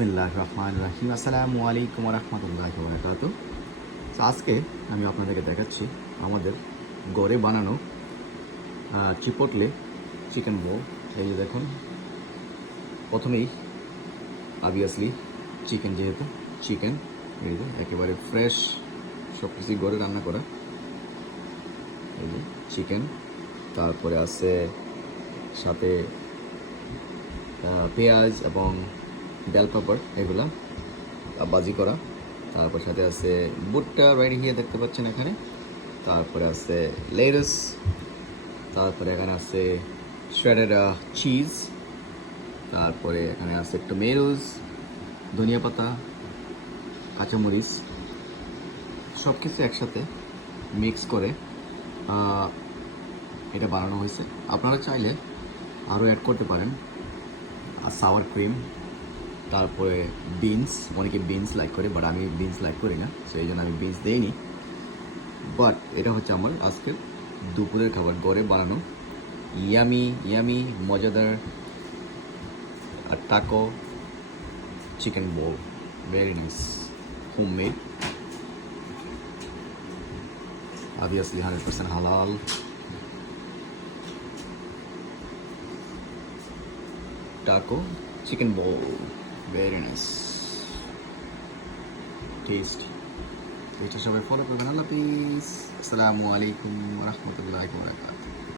বিসমিল্লাহ রহমান রাহিম। আসসালামু আলাইকুম রহমতুল্লাহ বরকাত। তো আজকে আমি আপনাদেরকে দেখাচ্ছি আমাদের ঘরে বানানো চিপোটলে চিকেন বোল। এই যে দেখুন, প্রথমেই অবভিয়াসলি চিকেন, যেহেতু চিকেন এই যে একেবারে ফ্রেশ, সব কিছুই ঘরে রান্না করা। এই যে চিকেন, তারপরে আছে সাথে পেঁয়াজ এবং বেল পেপার, এগুলা বাজি করা। তারপর সাথে আছে ভুট্টা রেডি হিয়ে দেখতে পাচ্ছেন এখানে। তারপরে আছে লেটুস, তারপরে এখানে আছে শ্রেডেড চিজ, তারপরে এখানে আছে টমেটোস, ধনিয়া পাতা, কাঁচামরিচ, সব কিছু একসাথে মিক্স করে এটা বানানো হয়েছে। আপনারা চাইলে আরও অ্যাড করতে পারেন সাওয়ার ক্রিম, তারপরে বিনস। অনেকে বিনস লাইক করে, বাট আমি বিনস লাইক করি না, সেই জন্য আমি বিনস দেইনি। বাট এটা হচ্ছে আমার আজকের দুপুরের খাবার, ঘরে বানানো ইয়ামি ইয়ামি মজাদার taco chicken bowl. Very nice, home made, obviously 100% halal. Taco chicken bowl, very nice, tasty. এটা সবাই ফলো করবেন। আল্লাহ হাফিজ, আসসালামু আলাইকুম রহমতুল্লাহি ওয়া বারাকাতুহু।